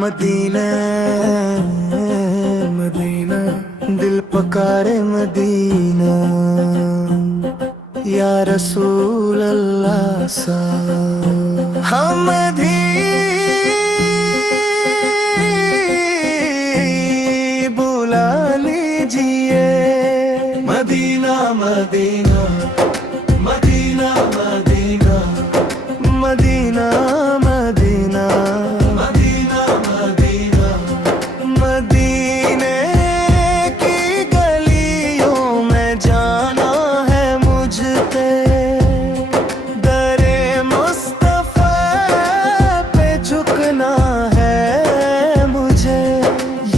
Medina Medina दिल पकारे Medina या रसूल अल्लाह सा हम बुला लीजिए मदीना मदीना मदीना मदीना मदीना मदीना मदीना मदीना मदीने की गलियों में जाना है मुझे दरे मुस्तफा पे झुकना है मुझे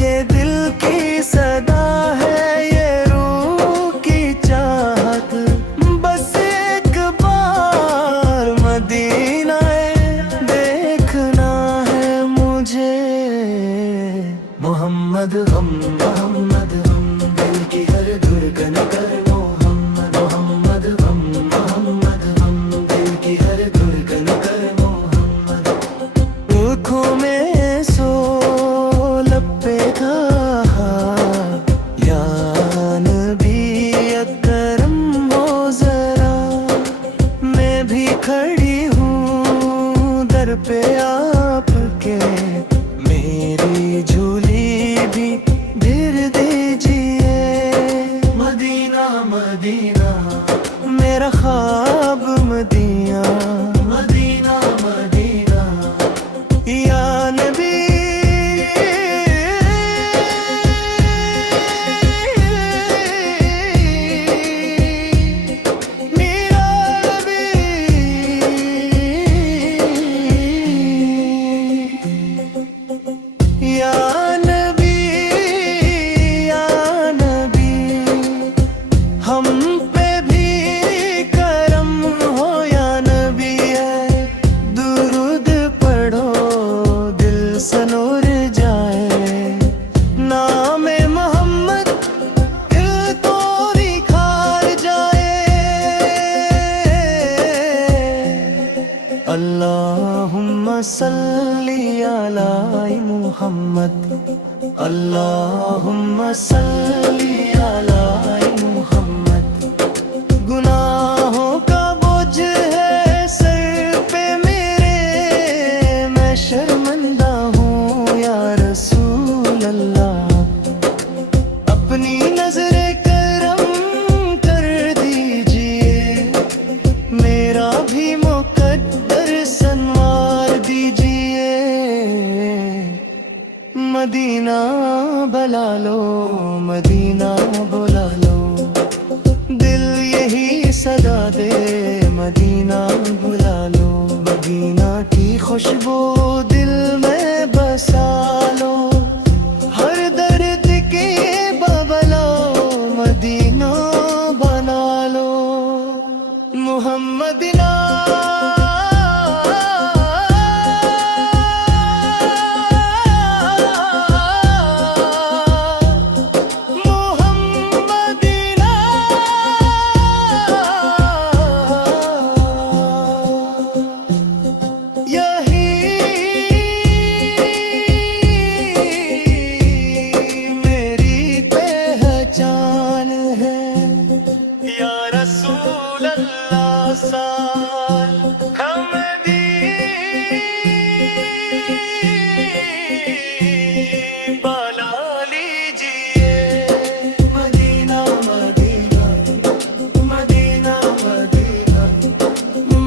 ये दिल की सदा है ये रूह की चाहत बस एक बार मदीना देखना है मुझे मोहम्मद हम दिल की हर धड़कन कर मोहम्मद मोहम्मद हम दिल की हर धड़कन कर मोहम्मद आँखों में सो लब पे कहा या नबी अकरम हो जरा मैं भी खड़ी हूँ दर पे आपके मेरी झूली भी गिर दीजिए मदीना मदीना मेरा ख्वाब मदीना मदीना मदीना या नबी मेरा नबी या नबी या नबी हम पे भी करम हो या नबी है दुरूद पढ़ो दिल सनूर जाए नाम मोहम्मद दिल तो निखार जाए अल्लाहुम्मा सल्ली अला मुहम्मद अल्लाहुम्मा सल्ली अला मुहम्मद गुनाहों का बोझ है सर पे मेरे मैं शर्मिंदा हूँ या रसूल अल्लाह अपनी नजरे करम कर दीजिए मेरा भी मुकद्दर संवार दीजिए मदीना बुला लो मदीना बुला लो दिल यही सदा दे मदीना बुला लो मदीना की खुशबू दिल में बसा लो हर दर्द के बबला मदीना बना लो मुहम्मदिना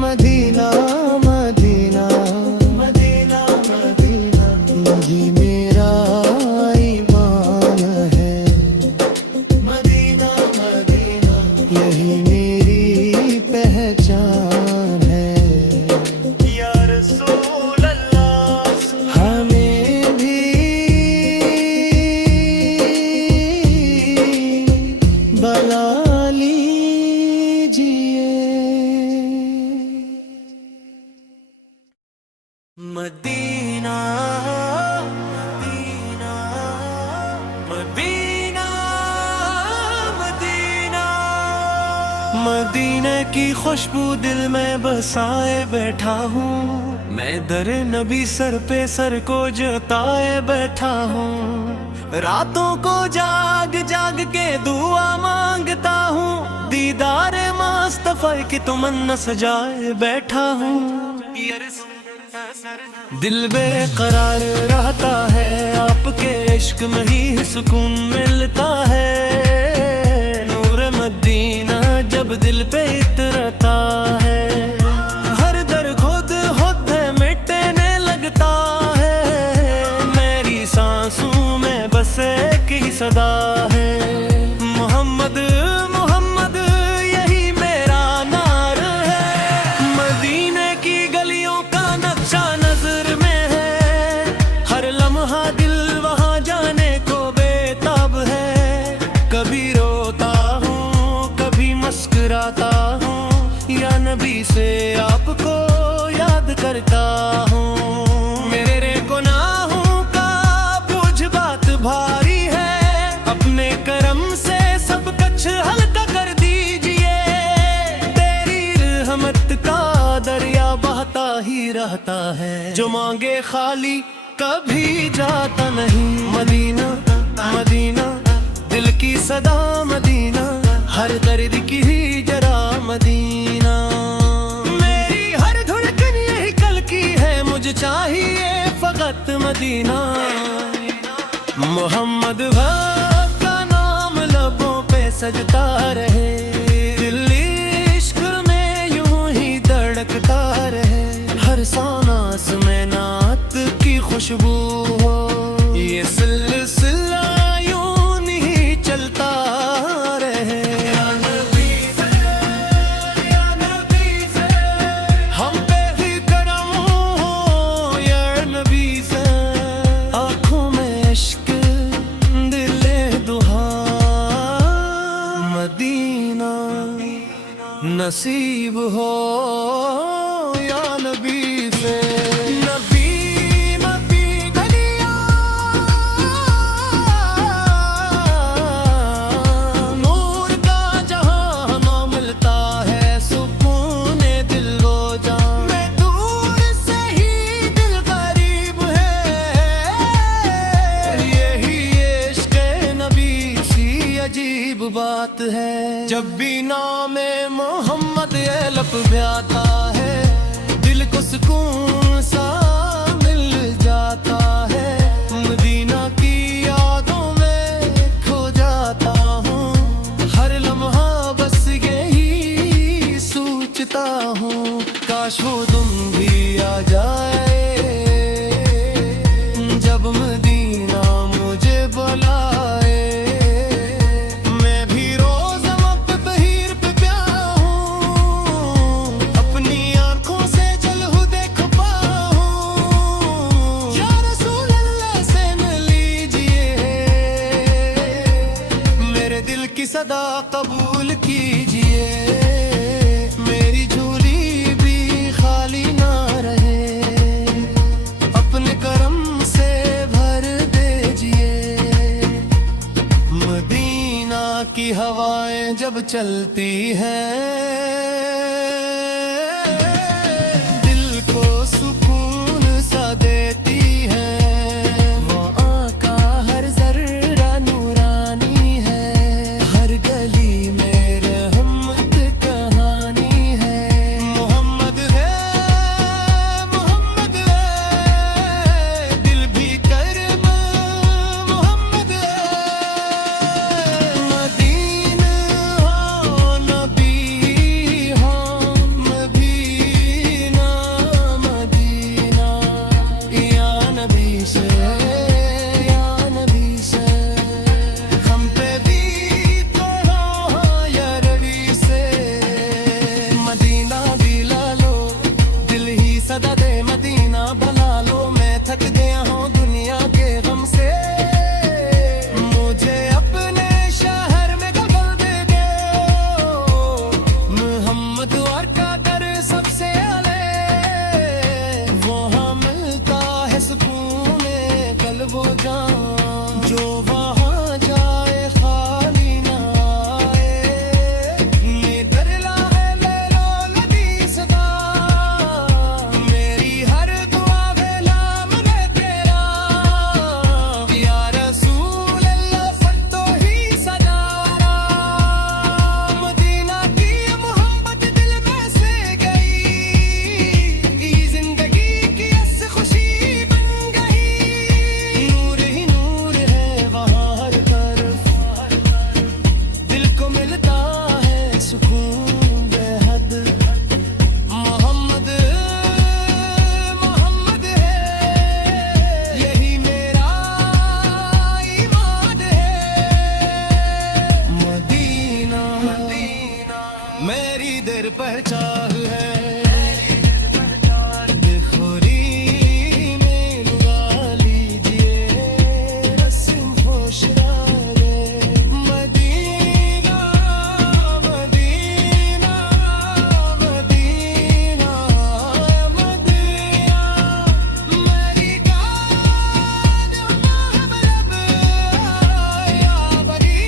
मदीना मदीना मदीना मदीना ये मेरा ईमान है मदीना मदीना यही मेरी पहचान है या रसूल अल्लाह हमें भी बुला लीजिए मदीना मदीना मदीना मदीना मदीने की खुशबू दिल में बसाए बैठा हूँ, मैं दर नबी सर पे सर को जताए बैठा हूँ। रातों को जाग जाग के दुआ मांगता हूँ, दीदार मुस्तफा की तमन्ना सजाए बैठा हूँ। दिल बेकरार रहता है, आपके इश्क में ही सुकून मिलता है। नूर मदीना जब दिल पे इतरता है, हर दर खुद खुद मिटने लगता है। मेरी सांसों में बस एक ही सदा है, मोहम्मद मोहम्मद यही मेरा नार है। मदीने की गलियों का नक्शा नजर में है, हर लम्हा दिल वहाँ जाने को बेताब है। कभी रोता हूँ कभी मुस्कुराता हूँ, या नबी से आपको याद करता हूँ। मेरे गुनाहों का बोझ बात भारी है, अपने करम से सब कुछ हल्का कर दीजिए। तेरी रहमत का दरिया बहता ही रहता है, जो मांगे खाली कभी जाता नहीं। मदीना मदीना दिल की सदा मदीना, हर दर्द की ही जरा मदीना। मेरी हर धड़कन यही कल की है, मुझे चाहिए फकत मदीना। मोहम्मद का नाम लबों पे सजता रहे, दिल इश्क में यूं ही धड़कता रहे। हर सांस में नात की खुशबू हो, ये सिलसिला यूं ही चलता रहे। या नबी से, या नबी से, हम पे भी करम हो, या नबी से। आँखों में इश्क दिले दुहा, मदीना नसीब हो या नबी से। नबी नबी गलियां नूर का जहां ना मिलता है, सुकून दिल वो जान मैं दूर से ही दिल करीब है। यही इश्क नबी सी अजीब बात है, जब भी नाम मोहम्मद ये लब पे आता है, दिल को सुकून सा मिल जाता है। मदीना की यादों में खो जाता हूँ, हर लम्हा बस यही सोचता हूँ। काश वो तुम भी आ जाए, जब मदीना मुझे बुलाए। सदा कबूल कीजिए, मेरी झोली भी खाली ना रहे, अपने करम से भर दीजिए। मदीना की हवाएं जब चलती हैं, दिल को सुकून सा देती हैं। वो आका हर जर्रा नूरानी है, गली में रहमत कहानी है। मोहम्मद है, दिल भी करम मोहम्मद है। मदीना हो नबी देर पर चाह है बेखुरी में लगा लीजिए रस्म होशरारे मदीना मदीना मदीना मदीना मेरी गान महब या बरी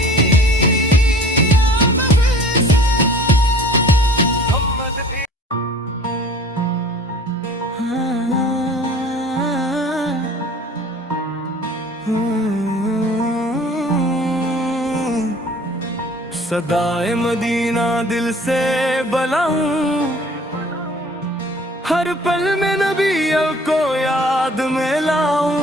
या मफसा मोहम्मद भी सदाए मदीना दिल से बुलाऊं हर पल में नबियों को याद में लाऊं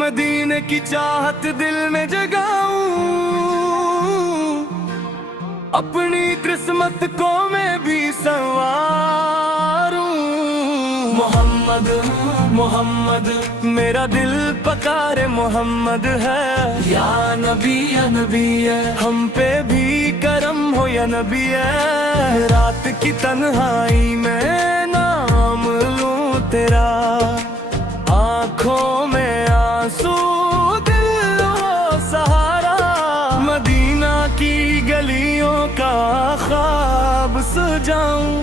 मदीने की चाहत दिल में जगाऊं अपनी किस्मत को मैं भी संवारूं मोहम्मद मोहम्मद मेरा दिल पकारे मोहम्मद है या नबी है हम पे भी करम हो या नबी है रात की तन्हाई में नाम लूं तेरा आँखों में आंसू दिल हो सहारा मदीना की गलियों का ख्वाब सजाऊं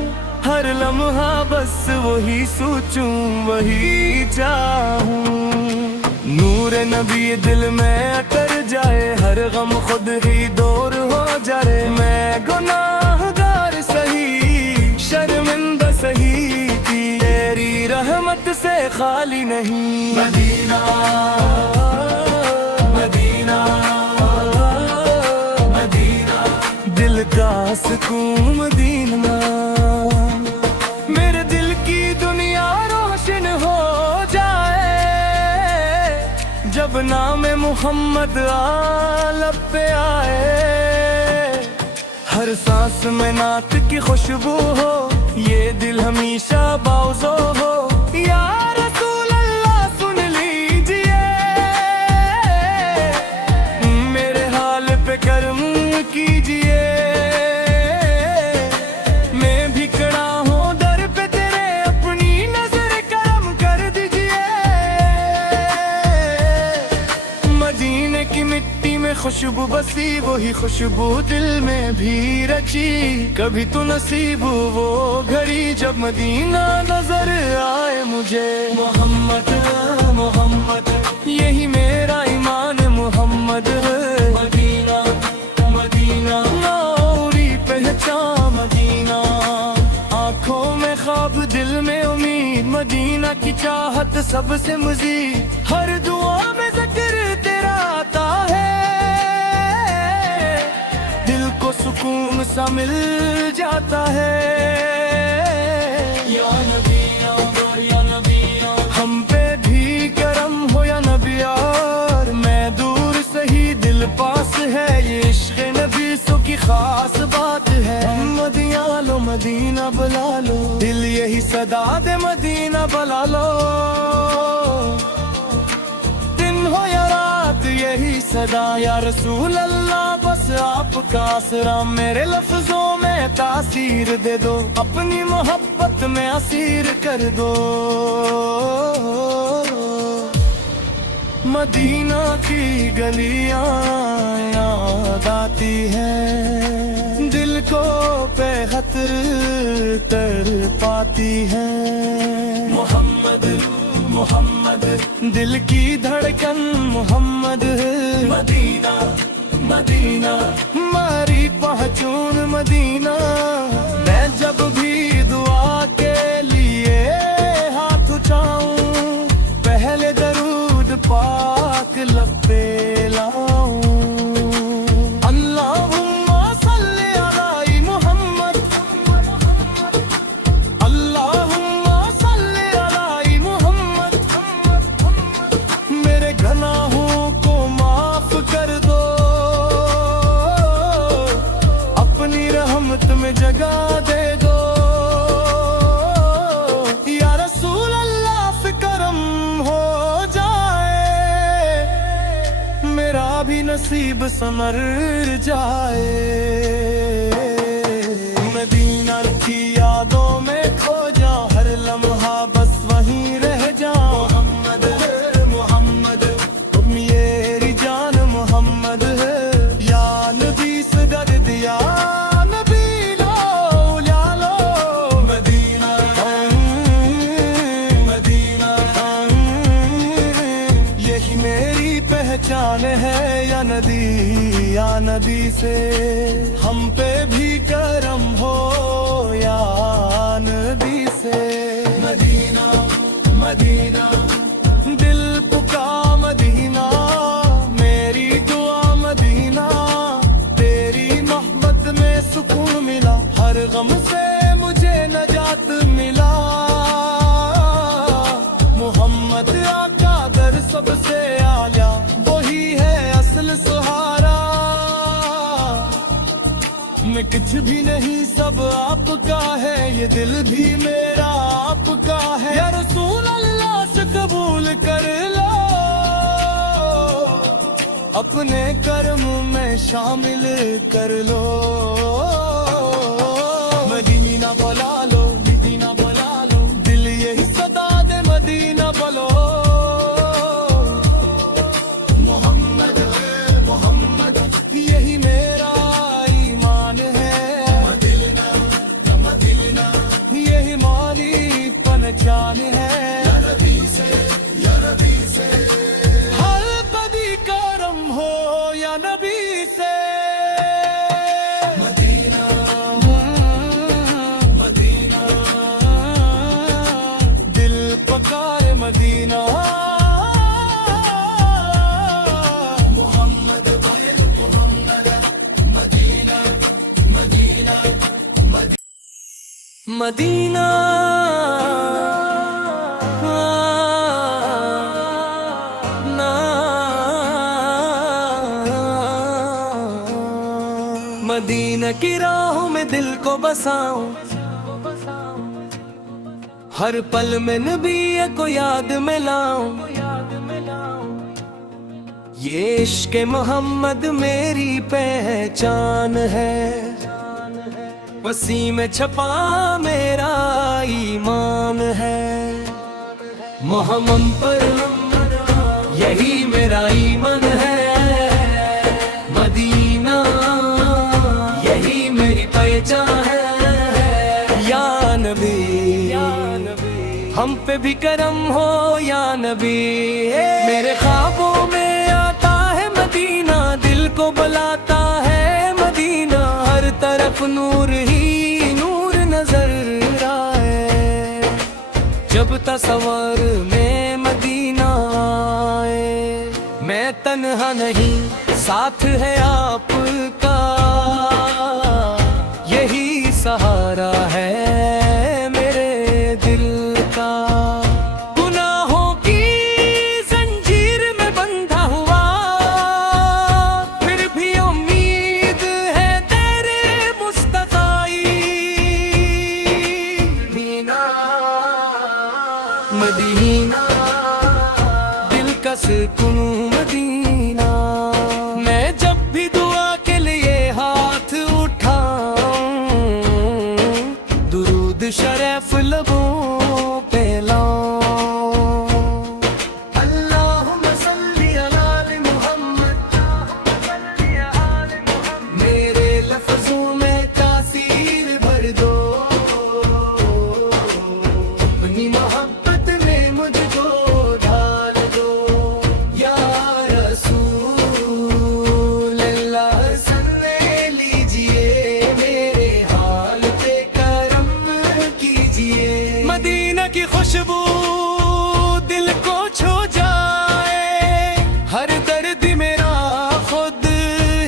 हर लम्हा बस वही सोचूं वही चाहूं नूर नबी दिल में अतर जाए हर गम खुद ही दूर हो जाए मैं गुनाहगार सही शर्मिंदा सही तेरी रहमत से खाली नहीं मदीना मदीना मदीना दिल का सुकून मदीना मेरे दिल की दुनिया रोशन हो जाए जब नाम मोहम्मद लब पे आए हर सांस में नात की खुशबू हो ये दिल हमेशा बाउज़ो हो या रसूल अल्लाह सुन लीजिए मेरे हाल पे करम कीजिए मैं भी खड़ा हूँ दर पे तेरे अपनी नजर करम कर दीजिए मदीने की मिट्टी में खुशबू बसी वही खुशबू दिल में भी रची कभी तो नसीब वो घड़ी जब मदीना नजर आए मुझे मोहम्मद मोहम्मद यही मेरा ईमान मोहम्मद है मदीना मदीना नौरी पहचान मदीना आँखों में ख्वाब दिल में उम्मीद मदीना की चाहत सबसे मजीद हर दुआ में जिक्र तेरा आता है दिल को सुकून सा मिल जाता है या नबी या नबी हम पे भी करम हो या नबी यार मैं दूर सही दिल पास है ये इश्क़ नबी सो की खास बात है मदिया लो मदीना बुला लो दिल यही सदा दे मदीना बुला लो दिन हो या रात यही सदा या रसूल अल्लाह बस आपका आसरा मेरे लफ्जों में तासीर दे दो अपनी मोहब्बत में असीर कर दो मदीना की गलियां याद आती है दिल को बेखतर कर पाती है मोहम्मद मोहम्मद दिल की धड़कन मोहम्मद मदीना मदीना मारी पहचान मदीना मैं जब भी दुआ के लिए हाथ उठाऊं पहले दरूद पाक लब पे लाऊं अल्लाहुम्मा सल्ली अला मुहम्मद अल्लाहुम्मा सल्ली अला मुहम्मद मेरे गुनाहों को माफ कर दो अपनी रहमत में जगह दे दो या रसूल अल्लाह फिक्रम हो मेरा भी नसीब संवर जाए नबी लो उला लो मदीना मदीना। यही मेरी पहचान है या नबी से हम पे भी करम हो या नबी से। मदीना मदीना दिल पुका मदीना, मेरी दुआ मदीना, तेरी मोहब्बत में सुकून मिला, हर गम से मुझे नजात मिला। मोहम्मद आका दर सबसे आला, वही है असल सहारा। मैं कुछ भी नहीं सब आपका है, ये दिल भी मेरा आपका है। या रसूल अल्लाह से कबूल कर लो, अपने कर्म में शामिल कर लो। मदीना बुला लो मदीना बुला लो, दिल यही सदा दे मदीना बोलो। मोहम्मद मोहम्मद यही मेरा ईमान है। मदीना मदीना यही हमारी पहचान है। या नबी से या नबी से हर पदी करम हो या नबी से। मदीना मदीना दिल पकार मदीना। मोहम्मद भाई मोहम्मद मदीना मदीना मदीना। मदीना की राहों में दिल को बसाऊं, हर पल में नबी को याद में लाऊं। ये इश्क़ मोहम्मद मेरी पहचान है, वसी में छपा मेरा ईमान है। मोहम्मद पर यही मेरा ईमान है। मदीना यही मेरी पहचान है। या नबी हम पे भी करम हो या नबी। मेरे ख्वाबों में आता है मदीना, दिल को बुलाता है मदीना। हर तरफ नूर ही नूर नजर आए, जब तस्वर में मदीना आए। मैं तन्हा नहीं साथ है आपका, यही सहारा है मेरे दिल का। गुनाहों की जंजीर में बंधा हुआ, फिर भी उम्मीद है तेरे मुस्तकाई। मदीना दिल का सुकून मदीना। मैं जब भी दुआ के लिए हाथ उठाऊं, दुरूद शरीफ लबों पे लाऊं। अल्लाहुम्मा सल्ली अला मुहम्मद, मेरे लफ्जों में तासीर भर दो। अपनी मोहब्बत में मुझको ढाल दो। या रसूल अल्लाह सल्ले लीजिए, मेरे हाल पे करम कीजिए। मदीना की खुशबू दिल को छू जाए, हर दर्द मेरा खुद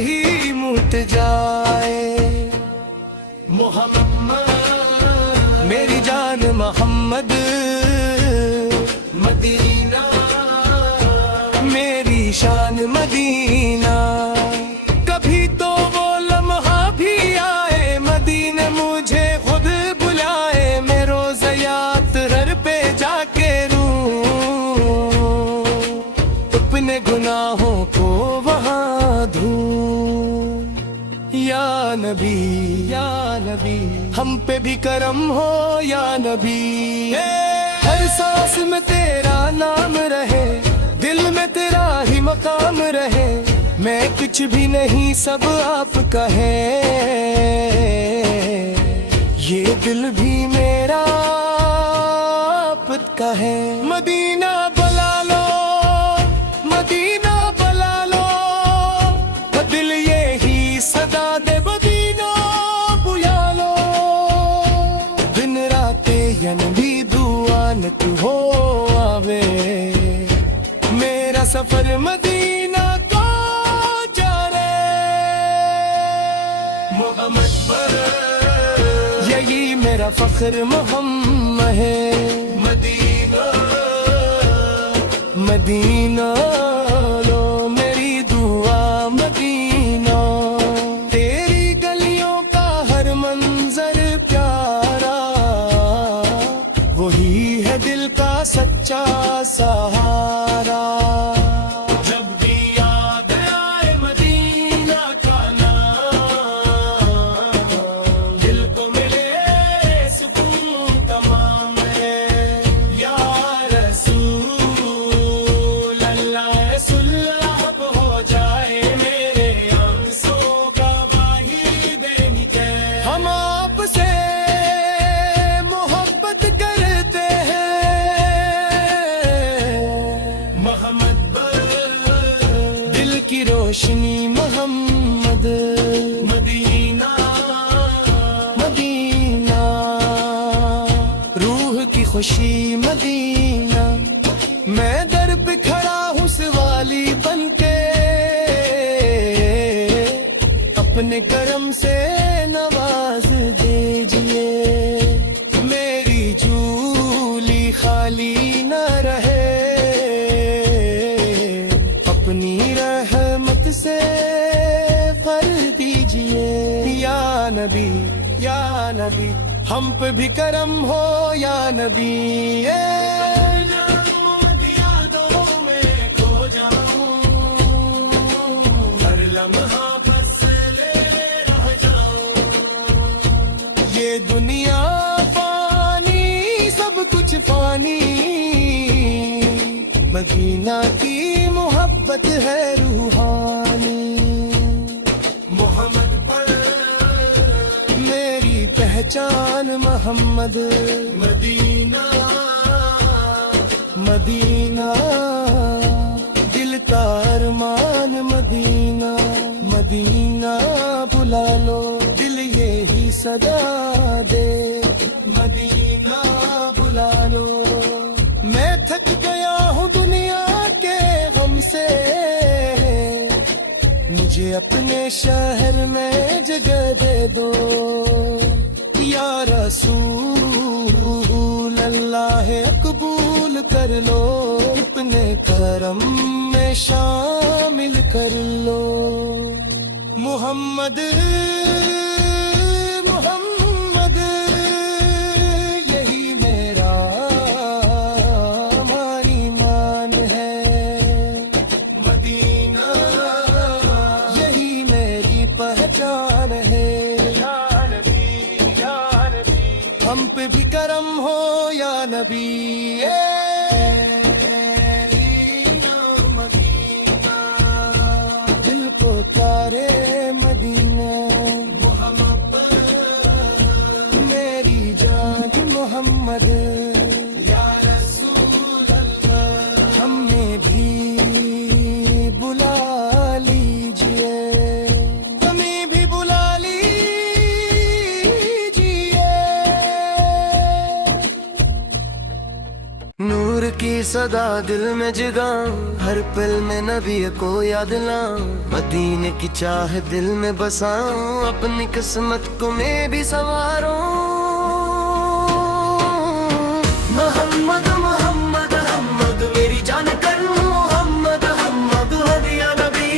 ही मिट जाए। मोहम्मद मेरी जान मोहम्मद, मदीना मेरी शान मदीना। कभी तो वो लम्हा भी आए, मदीने मुझे खुद बुलाए। मैं रोज़ याद घर पे जाके रूं, अपने गुनाहों को वहाँ धूं। या नबी हम पे भी करम हो या नबी। हर सांस में तेरा नाम रहे, दिल में तेरा ही मकाम रहे। मैं कुछ भी नहीं सब आपका का है, ये दिल भी मेरा आपत का है। मदीना बुला लो, मदीना बुला लो, दिल यही सदा दे मदीना बुला लो। दिन राते यन भी दुआ न तू हो आवे, मेरा सफर मदीना को जा रे। मोहम्मद पर यही मेरा फख्र मोहम्मद है। मदीना मदीना लो मेरी दुआ मदीना, तेरी गलियों का हर मंजर प्यारा, वही है दिल का सच्चा सहारा। जब भी याद आए मदीना का नाम, दिल को मिले सुकून तमाम है। या रसूल अल्लाह सुलह हो जाए मेरे आंसू का वाही देनी के। हम आपसे मोहब्बत करते हैं, मोहम्मद पर दिल की रोशनी मोहम्मद। मदीना मदीना रूह की खुशी मदीना, मैं दर पे खड़ा हूँ सवाली बनके, अपने करम से नवाज दीजिए। मेरी झूली खाली न रहे, अपनी रहमत से भर दीजिए। या नबी या नबी, हम पे भी करम हो या नबी। यादों में खो जाऊं, हर लम्हा बस ले रह जाऊं। ये दुनिया पानी सब कुछ पानी, मदीना की मोहब्बत है रूहानी। मोहम्मद पर मेरी पहचान मोहम्मद। मदीना मदीना दिल का अरमान मदीना, मदीना बुला लो दिल यही सदा दे। मदीना बुला लो, मैं थक गया हूँ दुनिया के गम से, मुझे अपने शहर में जगह दे दो। या रसूल अल्लाह कबूल कर लो, अपने करम में शामिल कर लो। मोहम्मद मोहम्मद यही मेरा ईमान है। मदीना यही मेरी पहचान है। हम पे भी करम हो या नबी। दिल को तारे मदीना, मेरी जान मोहम्मद। या रसूल अल्लाह हमें भी बुला लीजिए, हमें भी बुला नूर की सदा दिल में जगा, हर पल में नबी को याद लाऊं। मदीने की चाह दिल में बसाऊं, अपनी किस्मत को मैं भी संवारूं। मोहम्मद मोहम्मद मोहम्मद मेरी जान कर मोहम्मद मोहम्मद। हदिया नबी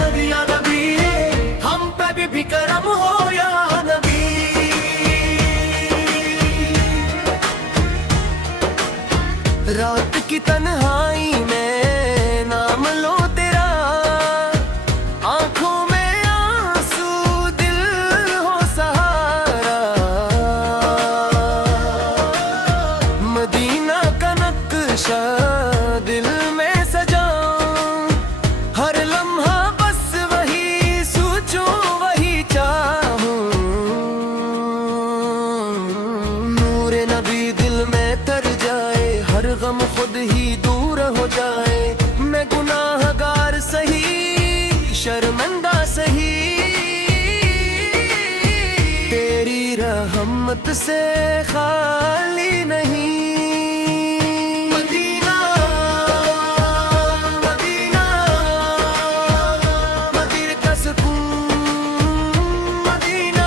हदिया नबी, हम पे भी करम हो या नबी। रात की तन्हाई में नाम लो तेरा, आंखों में आंसू दिल हो सहारा। मदीना का नक्शा दिल में सजाऊं, हर लम्हा बस वही सोचूं वही रहमत से खाली नहीं। मदीना मदीना मदीने का सुकून, मदीना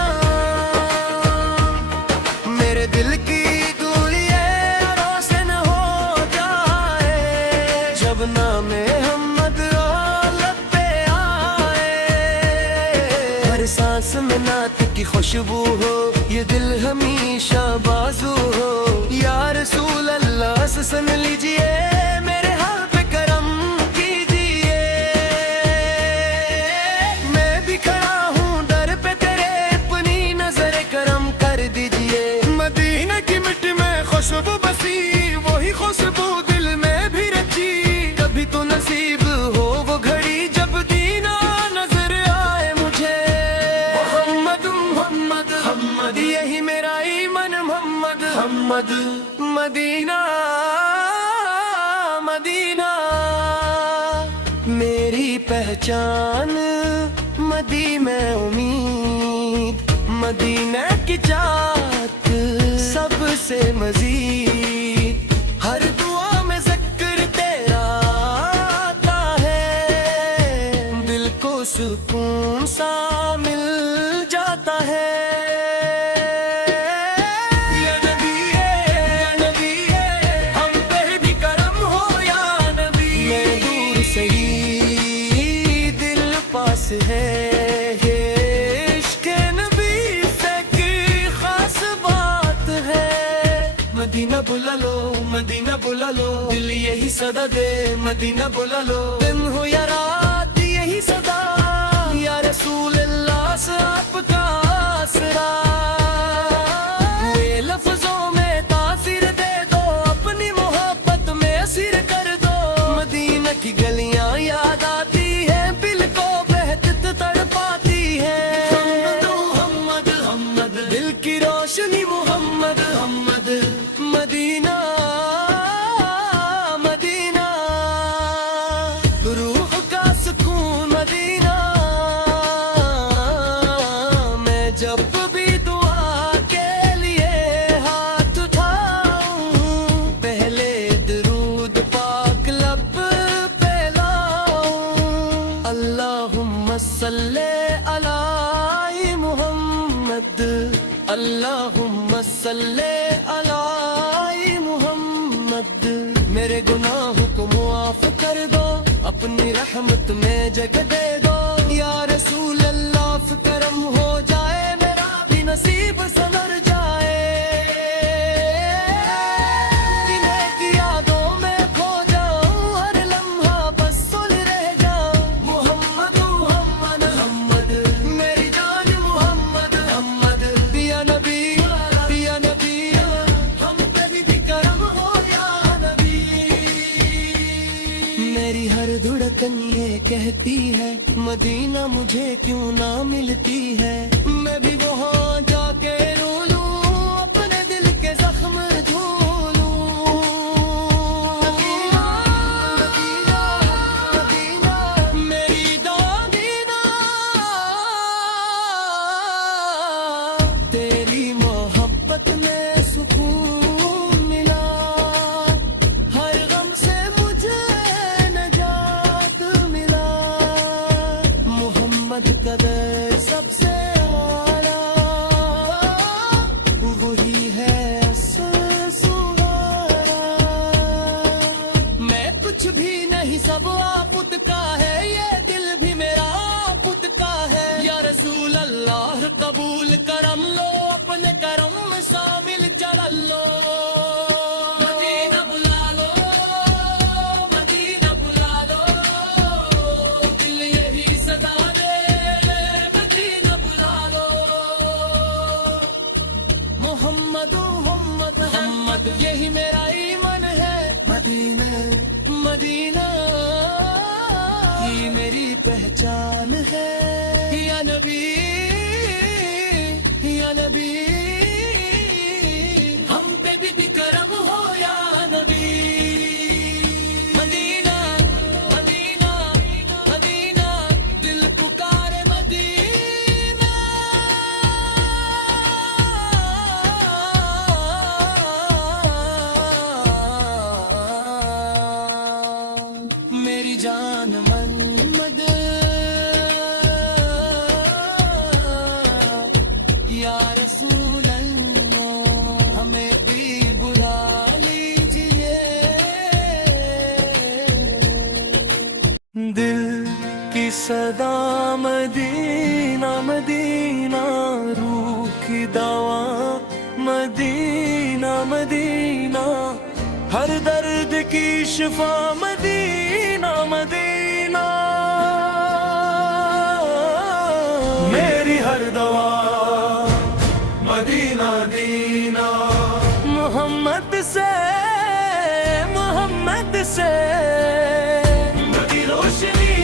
मेरे दिल की दूरियां रोशन हो जाए जब नामे मोहम्मद लब पे आए। हर सांस में नात की खुशबू हो, ये दिल हमेशा बाजू हो। या रसूल अल्लाह से सुन लीजिए, मेरे हाल पे करम कीजिए। मैं भी खड़ा हूँ दर पे तेरे, अपनी नजर करम कर दीजिए। मदीने की मिट्टी में खुशबू बसी, वही खुशबू दिल में भी रची। कभी तो नसीब हो वो घड़ी जब दीना नजर आए मुझे। मोहम्मद मोहम्मद मोहम्मद यही मेरा ईमान, मोहम्मद मोहम्मद मदीना मदीना मेरी पहचान, मदी में उम्मीद, मदीना की जात सबसे मजीद। हर दुआ में जिक्र तेरा आता है, दिल को सुकून सा मिल जाता है। या नबी हम पे भी करम हो, या नबी मैं दूर से ही दिल पास है। ये इश्क़ नबी से की खास बात है। मदीना बुला लो, मदीना बुला लो, दिल यही सदा दे। मदीना बुला लो, दिन हो या रात यही सदा। या रसूल अल्लाह से आपका आसरा, ये लफ्जों में तासीर दे दो, अपनी मोहब्बत में असीर कर दो। मदीना की गलियां याद आती है, दिल को बेहद तड़पाती है। मोहम्मद मोहम्मद दिल की रोशनी, मोहम्मद मोहम्मद मदीना मदीना रूह का सुकून, मदीना मैं जब भी दुआ के लिए हाथ उठाऊं, पहले दरूद पाक लब पे लाऊं। अल्लाहुम्मा सल्ले अला मुहम्मद, अल्लाहुम्मा सल्ले अला मुहम्मद। मेरे गुनाहों को मुआफ कर दो, अपनी रहमत में जगह दे दो। या रसूल अल्लाह करम हो जाए, मेरा भी नसीब संवर जाए। इन्हीं की यादों में खो जाऊं, हर लम्हा बस सुन रह जाऊं। मोहम्मद मोहम्मद मोहम्मद मेरी जान, मोहम्मद मोहम्मद या नबी या नबी हम पे भी करम हो, या नबी। मेरी हर धड़कन ये कहती है, मदीना मुझे क्यों ना मिलती है। मैं भी वहाँ जाके रो लूं, अपने दिल के जख्म धो लूं। मदीना मदीना मदीना मेरी दादीना, तेरी मोहब्बत में सुकून मिला। हर गम से मुझे नजात मिला। मोहम्मद का दर सबसे आला, वही है असल सुहारा। मैं कुछ भी नहीं, सब आपुत का है, ये दिल भी मेरा आपुत का है। या रसूल अल्लाह कबूल करम लो, अपने करम में शामिल जला लो। मदीना बुला लो, मदीना बुला लो, दिल यही सदा दे। मदीना बुला लो, मोहम्मद मोहम्मद मोहम्मद यही मेरा ईमान है। मदीना मदीना ये मेरी पहचान है। या नबी या नबी हम पे भी करम हो, या नबी। मदीना मदीना मदीना दिल पुकारे, मदीना रसूल अल्लाह हमें भी बुला लीजिए। दिल की सदा मदीना मदीना, रूह की दवा मदीना मदीना, हर दर्द की शिफा मदीना मदीना, मेरी हर दवा मदीना दीना। मोहम्मद से नबी रोशनी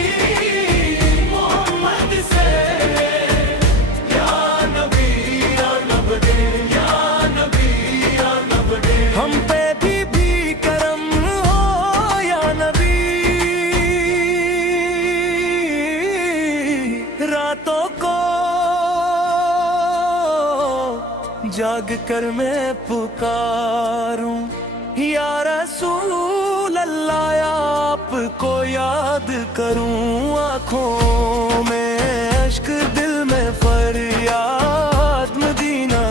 मोहम्मद से, या नबी या नबी या नबी या नबी, हम पे भी करम हो या नबी। रातों को जाग कर मैं पुकारूं, या रसूल अल्लाह आपको याद करूं। आँखों में अश्क दिल में फरियाद, मदीना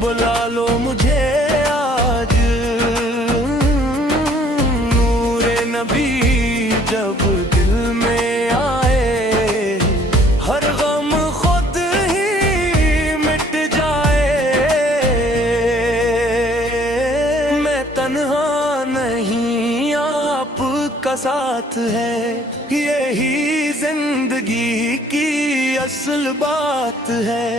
बुला लो मुझे आज। नूरे नबी जब दिल में आए, हर गम खुद ही मिट जाए। मैं तन्हा नहीं, आपका साथ है, यही जिंदगी की असल बात है।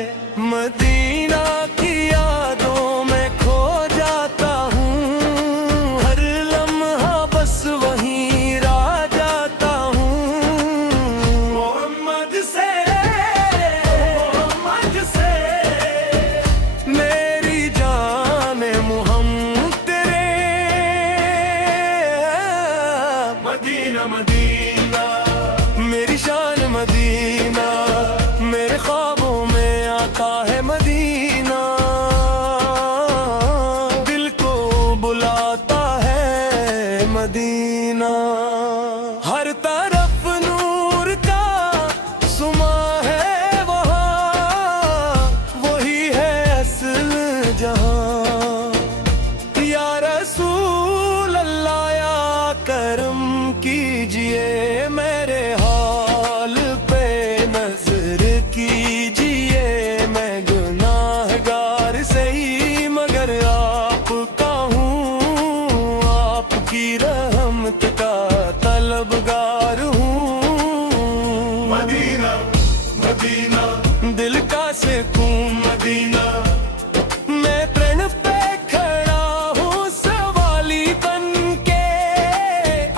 मदीना की यादों में खो जाता हूँ, हर लम्हा बस वहीं रह जाता हूँ। मोहम्मद से मेरी जाने मुहम्मद तेरे, मदीना मदीना मेरी शान मदीना, मेरे ख्वाबों में आता है मदीना। दिल को बुलाता है मदीना, हर तरफ नूर का सुमा है वहाँ, वही है असल जहाँ। या रसूल अल्लाह या करम कीजिए, मेरे हाल पे नजर कीजिए। मैं गुनाहगार सही मगर आपका हूँ, आपकी रहमत का तलबगार हूँ। मदीना मदीना दिल का सुकून मदीना, मैं प्रण पे खड़ा हूँ सवाली बनके,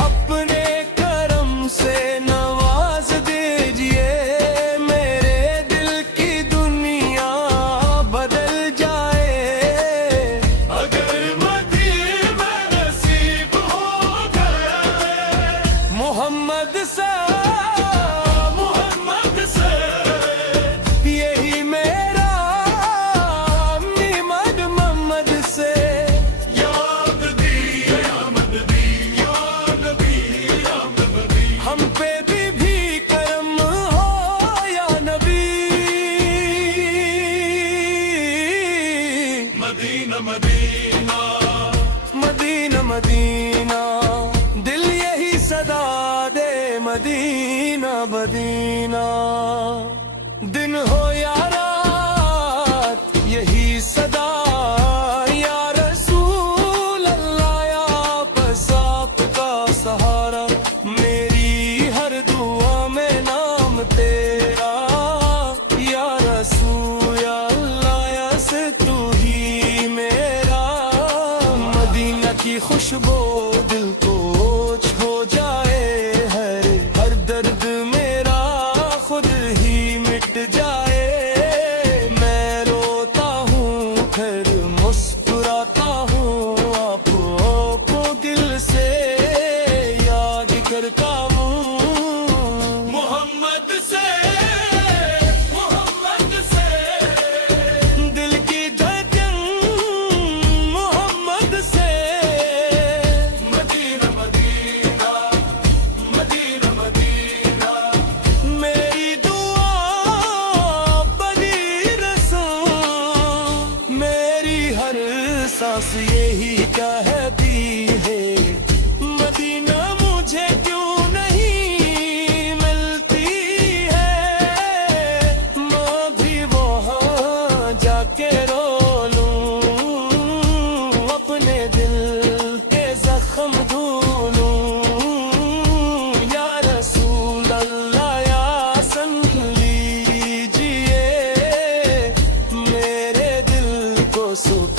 अपने करम से नवाज दीजिए। मेरे दिल की दुनिया बदल जाए, अगर मदीना नसीब हो गया। मोहम्मद से यही मेरा निमद मोहम्मद से, याद दी यामद दी या नबी या नबी, हम पे भी करम हो या नबी। मदीना मदीना मदीना मदीना, दिल यही सदा दे मदीना मदीना। दिन हो या रात यही सदा, या रसूल अल्लाह या बस आपका सहारा। मेरी हर दुआ में नाम तेरा, या रसूल या अल्लाह या से तू ही मेरा। मदीना की खुशबू दिल को छो जाए, हर दर्द मेरा खुद ही मिट जाए। मैं रोता हूँ फिर मुस्कुराता हूँ, आपको दिल से याद करता हूँ। मोहम्मद से दिल की धड़कन, मोहम्मद से सांस यही कहती है, मदीना मुझे क्यों नहीं मिलती है। मैं भी वहाँ जाके रो लूं, अपने दिल के जख्म धूलूं। या रसूल अल्लाह या सन लीजिए, मेरे दिल को सुकून